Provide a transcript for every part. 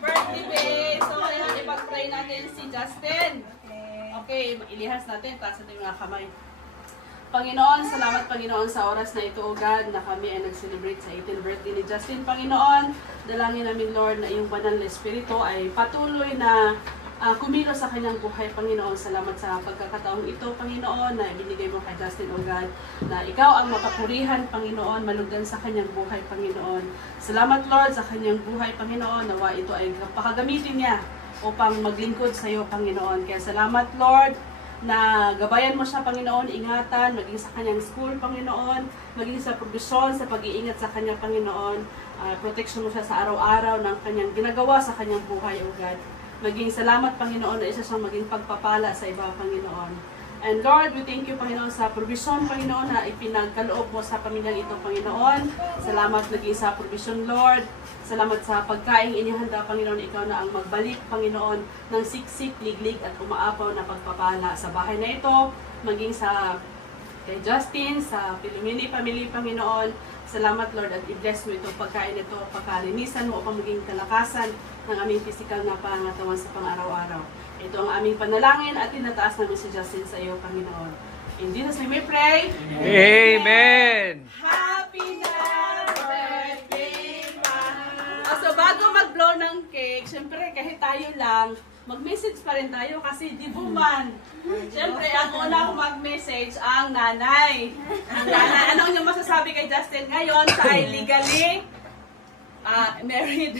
birthday, babe! So, ngayon, ipag-pray natin si Justin. Okay, ilihas natin. Taas natin mga kamay. Panginoon, salamat Panginoon sa oras na ito, O God, na kami ay nag-celebrate sa 18th birthday ni Justin. Panginoon, dalangin namin, Lord, na iyong banal na espiritu ay patuloy na kumilos sa kanyang buhay, Panginoon. Salamat sa pagkakataong ito, Panginoon, na ibinigay mo kay Justin, O God, na ikaw ang mapapurihan, Panginoon, malugdan sa kanyang buhay, Panginoon. Salamat, Lord, sa kanyang buhay, Panginoon, nawa ito ay pakagamitin niya upang maglingkod sa iyo, Panginoon. Kaya salamat, Lord, na gabayan mo siya, Panginoon, ingatan, maging sa kanyang school, Panginoon, maging sa provision, sa pag-iingat sa kanya, Panginoon, protection mo siya sa araw-araw ng kanyang ginagawa sa kanyang buhay, O God. Maging salamat, Panginoon, na isa siyang maging pagpapala sa iba, Panginoon. And Lord, we thank you, Panginoon, sa provision, Panginoon, na ipinagkaloob mo sa pamilyang ito, Panginoon. Salamat naging sa provision, Lord. Salamat sa pagkaing inihanda, Panginoon. Ikaw na ang magbalik, Panginoon, ng siksik, liglig at umaapaw na pagpapala sa bahay na ito, maging sa kay Justin, sa Pilumini Family, Panginoon. Salamat, Lord, at i-bless mo itong pagkain ito, pagkalinisan mo upang maging kalakasan ng aming physical na pangatawan sa pang-araw-araw. Ito ang aming panalangin at tinataas namin si Justin sa iyo, Panginoon. In Jesus' name we pray. Amen! Happy birthday, so bago mag-blow ng cake, syempre kahit tayo lang, mag-message pa rin tayo kasi di buman. Syempre, ang unang mag-message ang nanay. Ang nanay, anong yung masasabi kay Justin ngayon? Siya ay legally married.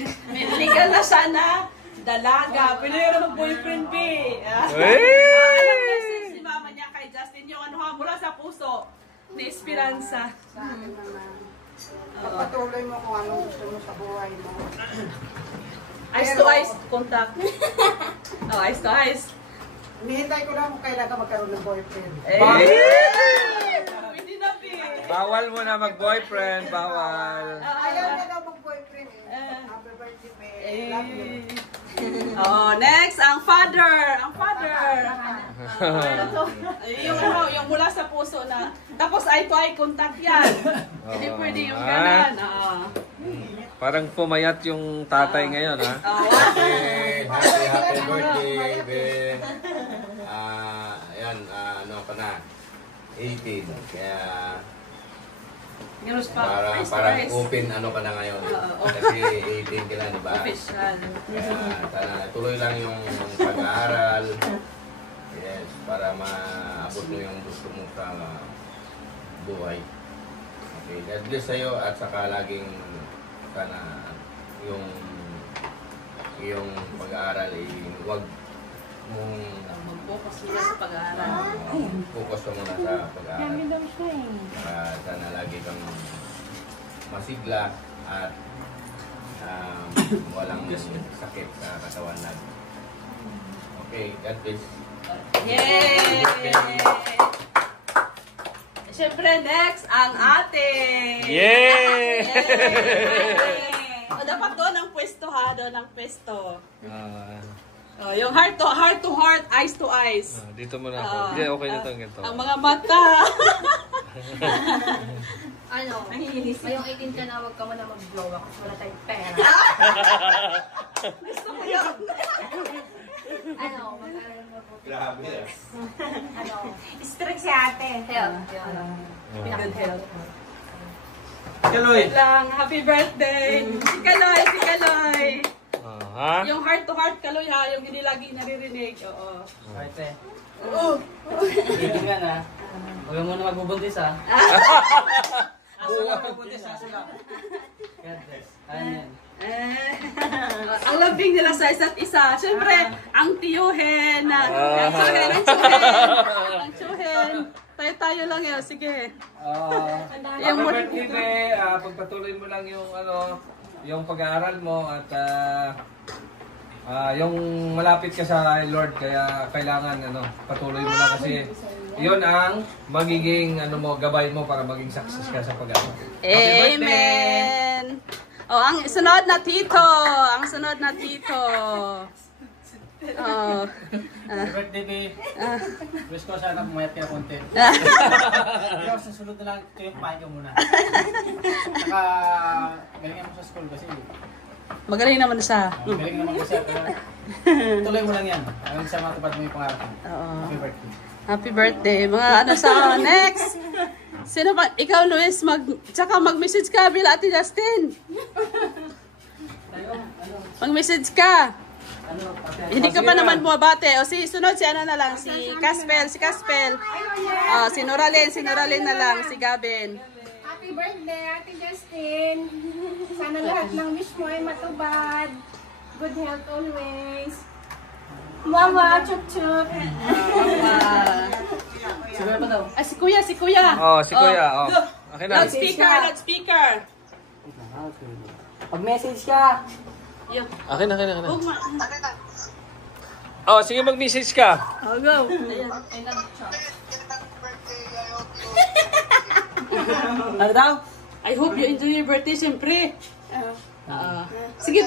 Legal na siya na dalaga. Pwede na mag-boyfriend, B. Anong message ni mama niya kay Justin? Yung ano ha, mula sa puso ni Esperanza. Pagpatuloy mo kung anong gusto mo sa buhay mo. Eyes to eyes contact. Oh, eyes to eyes. Hinihintay ko lang kung kailan ka magkaroon ng boyfriend. Pwede na, B. Bawal mo na mag-boyfriend, bawal. Ayaw na daw mag-boyfriend eh. Happy birthday, babe. Love you. Oh, next, ang father. Ang father. Yung mula sa puso na. Tapos eye to eye contact yan. Hindi pwede yung ganan. Parang pumayat yung tatay ngayon, ha? Happy birthday, Ben. Ayan, ano pa na? 18. Kaya parang open ano ka na ngayon. Kasi 18 ka na, di ba? Official. Kaya tuloy lang yung pag-aaral. Yes, para maabot mo yung gusto mo sa buhay. Okay, God bless sa'yo at saka laging sana yung pag-aaral ay huwag mong mag-focus muna sa pag-aaral. Focus ka muna sa pag-aaral. Sana lagi kang masigla at walang sakit sa katawan natin. Okay, God bless. Yay! Siyempre, next, ang ate. Yay! O, dapat doon ang pwesto ha, doon ang pwesto. Yung heart to heart, eyes to eyes. Dito muna ako. Hindi, okay na ito. Ang mga mata. Ano, ngayong 18 ka na, huwag ka muna mag-blow ako. Wala tayong pera. Gusto ko yun. Ano, mag-aral mabuti. Grabe. Ano, Strict si ate. health. Good health. Kaloy! Wait lang, happy birthday. Si Kaloy, si Kaloy. Ha? Yung heart to heart, Kaloy ha, yung hindi lagi naririnig. Oo. Ate, Oo. hindi nga na. Huwag mo na magbubuntis ha. Aso lang magbubuntis, aso lang. God bless. Ayan. Ang lambing nila sa isa't isa. Siyempre, ang tiyuhen. Ang tiyuhen. Tayo lang yun. Sige. Happy birthday, Be. Pagpatuloy mo lang yung yung pag-aaral mo at yung malapit ka sa Lord, kaya kailangan patuloy mo lang kasi yun ang magiging gabay mo para maging success ka sa pag-aaral. Amen. Oh, ang sunod na tito. Ang sunod na tito. Oh. Happy birthday, Be. Wish ko sana pumayat ka na konti. Pero sa sunod na lang, ito yung pahay ka muna. Saka, galingan mo sa school kasi Magaling naman siya. Galing naman kasi. Tuloy mo lang yan. Hanggang sa matupad mo yung pangarap mo. Oo. Happy birthday. Happy birthday. Mga ano sa next. Sino ba? Ikaw, Luis, tsaka mag-message ka, Bill, Ate Justin. Mag-message ka. Hindi ka pa naman bumabate. O sunod si ano na lang, si Caspel. Si Noralyn na lang, si Gavin. Happy birthday, Ate Justin. Sana lahat ng wish mo ay matubad. Good health always. Mama, chup-chup. Siguro pa daw. Ay, si Kuya. Si Kuya. Okay na. Loudspeaker. Pag-message ka. Okay na. Sige, mag-message ka. Oh, go. Ayan. Ano daw? I hope you enjoy your birthday, siyempre. Sige.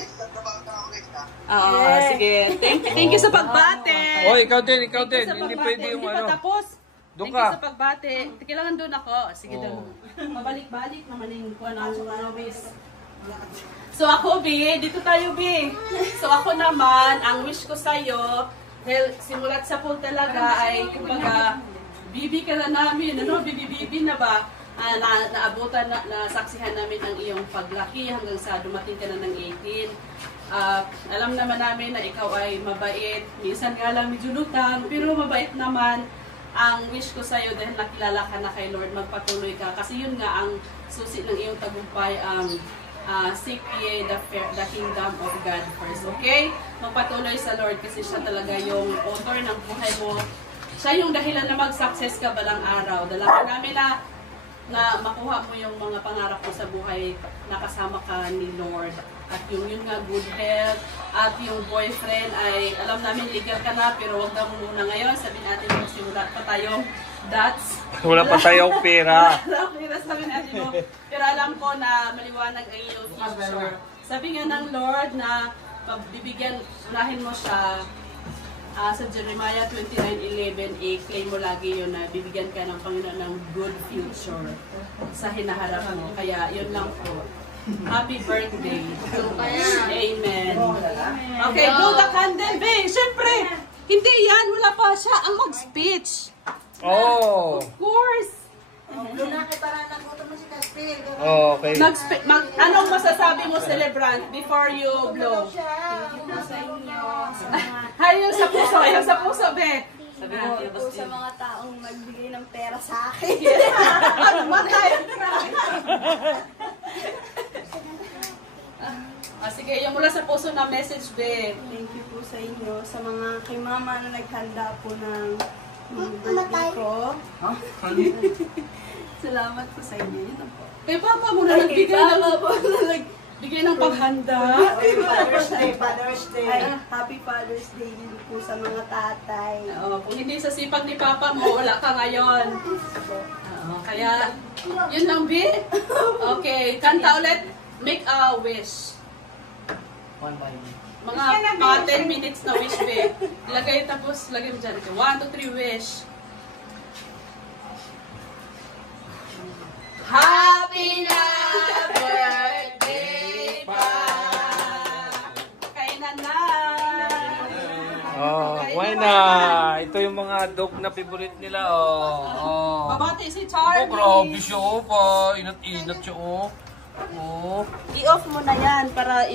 Sige. Thank you sa pagbate. Ikaw din. Hindi pwede yung Hindi pa ano. tapos. Doon Thank you ka. sa pagbate. Kailangan doon ako. Sige, doon. Mabalik-balik naman yung kuwan ang wish. So ako, B, dito tayo, B. So ako naman, ang wish ko sa'yo, simulat sa pool talaga ay, kumbaga, bibi ka na namin, bibi na ba? Naabutan, nasaksihan namin ang iyong paglaki hanggang sa dumating ka na ng 18. Alam naman namin na ikaw ay mabait. Minsan nga lang medyo lutang, pero mabait naman. Ang wish ko sa'yo dahil nakilala ka na kay Lord, magpatuloy ka. Kasi yun nga ang susi ng iyong tagumpay, ang seek ye the kingdom of God first. Okay? Magpatuloy sa Lord kasi siya talaga yung author ng buhay mo. Siya yung dahilan na mag-success ka balang araw. Dalangin namin na makuha mo yung mga pangarap mo sa buhay, nakasama ka ni Lord. At yun nga, good health. At yung boyfriend ay, alam namin legal ka na, pero wag na muna ngayon. Sabihin natin, magsimula pa tayong dots. Wala pa tayong pera. Sabi natin mo. Pero alam ko na maliwanag ang iyong future. Sabi nga ng Lord na pagbibigyan, unahin mo siya sa Jeremiah 29:11, i-claim mo lagi yun na bibigyan ka ng Panginoon ng good future sa hinaharap mo. Kaya yun lang po. Happy birthday. Amen. Okay, blow the candle, babe. Siyempre, hindi yan. Wala pa siya ang mag-speech. Oh. Of course. Lunaki para nagutom mo si Castel. Okay. Anong masasabi mo, celebrant, before you blow? Sa inyo, sa mga Ayaw sa puso, be. Sabi mo, Thank you po sa mga taong nagbigay ng pera sa akin. Ano ba tayo? Sige, yung mula sa puso na message, be. Thank you po sa inyo, sa mga kay mama na naghanda po ng birthday ko. Salamat po sa inyo. Yun lang po. Kay Papa mo na nagbigay ng paghanda. Father's Day. Ay, Happy Father's Day din po sa mga tatay. Kung hindi sa sipag ni Papa mo, wala ka ngayon. Kaya, yun lang, be. Okay, kanta ulit. Make a wish. one by one. Mga 10 minutes na wish, be. Lagay tapos, lagay mo dyan. 1, 2, 3, wish. Happy na birthday pa! Kainan na! Why na? Ito yung mga dog na favorite nila. Babati si Charlie! Grabe siya, pa. Inat-inat siya, I-off mo na yan para